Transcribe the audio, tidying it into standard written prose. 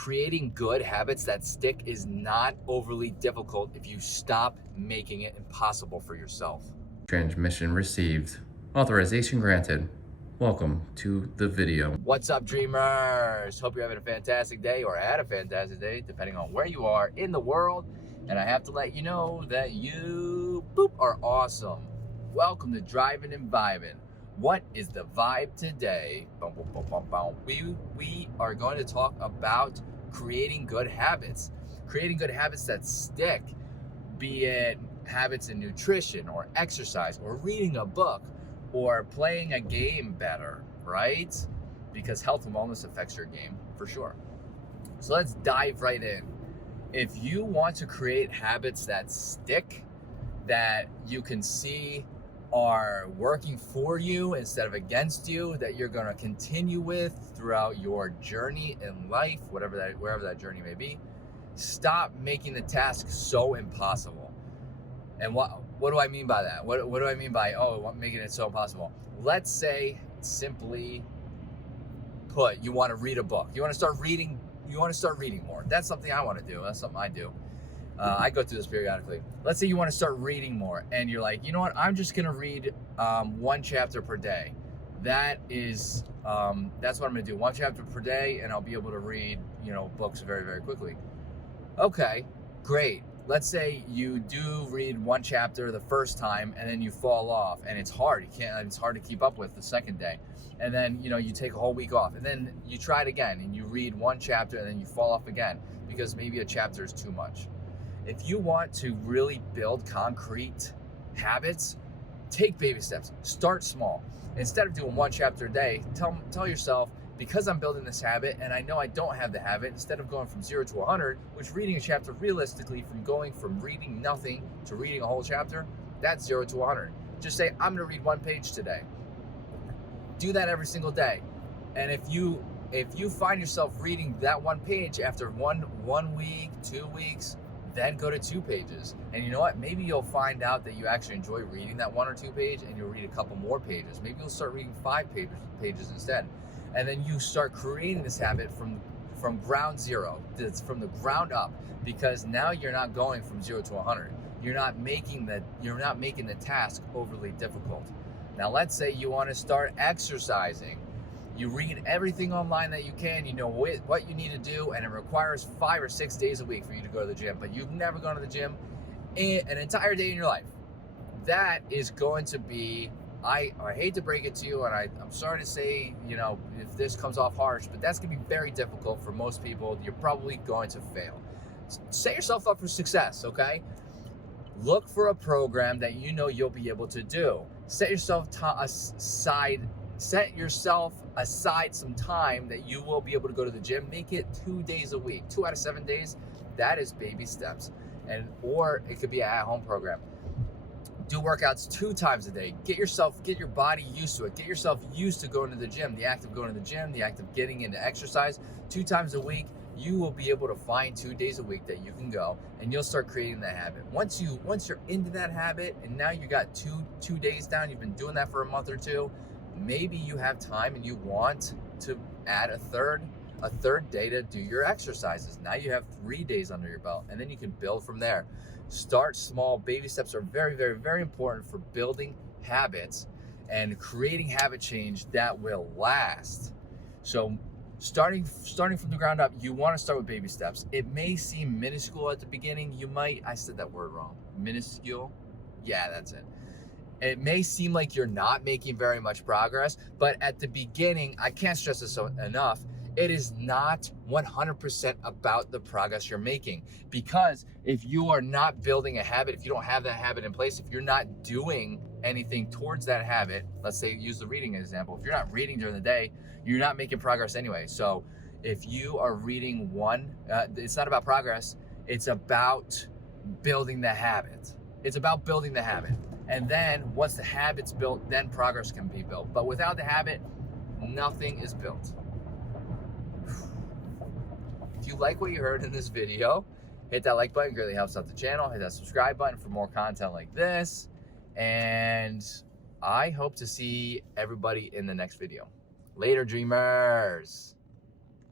Creating good habits that stick is not overly difficult if you stop making it impossible for yourself. Transmission received. Authorization granted. Welcome to the video. What's up, dreamers? Hope you're having a fantastic day or had a fantastic day, depending on where you are in the world. And I have to let you know that you are awesome. Welcome to Driving and Vibing. What is the vibe today? We are going to talk about creating good habits. Creating good habits that stick, be it habits in nutrition or exercise or reading a book or playing a game better, right? Because health and wellness affects your game for sure. So let's dive right in. If you want to create habits that stick, that you can see are working for you instead of against you, that you're going to continue with throughout your journey in life, wherever that journey may be, stop making the task so impossible. And what do I mean by that? What do I mean by making it so impossible? Let's say, simply put, you want to read a book. You want to start reading more. That's something I want to do. That's something I do. I go through this periodically. Let's say you want to start reading more and you're like, you know what? I'm just going to read one chapter per day. That's what I'm going to do. One chapter per day, and I'll be able to read, books very, very quickly. Okay, great. Let's say you do read one chapter the first time and then you fall off and it's hard. It's hard to keep up with the second day. And then, you take a whole week off and then you try it again and you read one chapter and then you fall off again because maybe a chapter is too much. If you want to really build concrete habits, take baby steps. Start small. Instead of doing one chapter a day, tell yourself, because I'm building this habit and I know I don't have the habit, instead of going from 0 to 100, which reading a chapter realistically from going from reading nothing to reading a whole chapter, that's 0 to 100. Just say, I'm going to read one page today. Do that every single day. And if you find yourself reading that one page after one week, 2 weeks, then go to 2 pages. And you know what? Maybe you'll find out that you actually enjoy reading that 1 or 2 page and you'll read a couple more pages. Maybe you'll start reading 5 pages instead. And then you start creating this habit from ground zero. It's from the ground up, because now you're not going from 0 to 100. You're not making the task overly difficult. Now let's say you want to start exercising. You read everything online that you can, you know what you need to do, and it requires 5 or 6 days a week for you to go to the gym, but you've never gone to the gym in an entire day in your life. That is going to be, I hate to break it to you, and I'm sorry to say, if this comes off harsh, but that's going to be very difficult for most people. You're probably going to fail. Set yourself up for success, okay? Look for a program that you'll be able to do. Set yourself aside some time that you will be able to go to the gym. Make it 2 days a week, 2 out of 7 days. That is baby steps. Or it could be an at-home program. Do workouts 2 times a day. Get your body used to it. Get yourself used to going to the gym, the act of going to the gym, the act of getting into exercise 2 times a week. You will be able to find 2 days a week that you can go, and you'll start creating that habit. Once you're into that habit, and now you got two days down, you've been doing that for a month or two, maybe you have time and you want to add a third day to do your exercises. Now you have 3 days under your belt, and then you can build from there. Start small. Baby steps are very, very, very important for building habits and creating habit change that will last. So starting from the ground up, you want to start with baby steps. It may seem minuscule at the beginning. I said that word wrong. Minuscule? Yeah, that's it. It may seem like you're not making very much progress, but at the beginning, I can't stress this enough, it is not 100% about the progress you're making. Because if you are not building a habit, if you don't have that habit in place, if you're not doing anything towards that habit, let's say use the reading example. If you're not reading during the day, you're not making progress anyway. So if you are reading it's not about progress, it's about building the habit. It's about building the habit. And then once the habit's built, then progress can be built. But without the habit, nothing is built. If you like what you heard in this video, hit that like button, greatly helps out the channel. Hit that subscribe button for more content like this. And I hope to see everybody in the next video. Later, dreamers.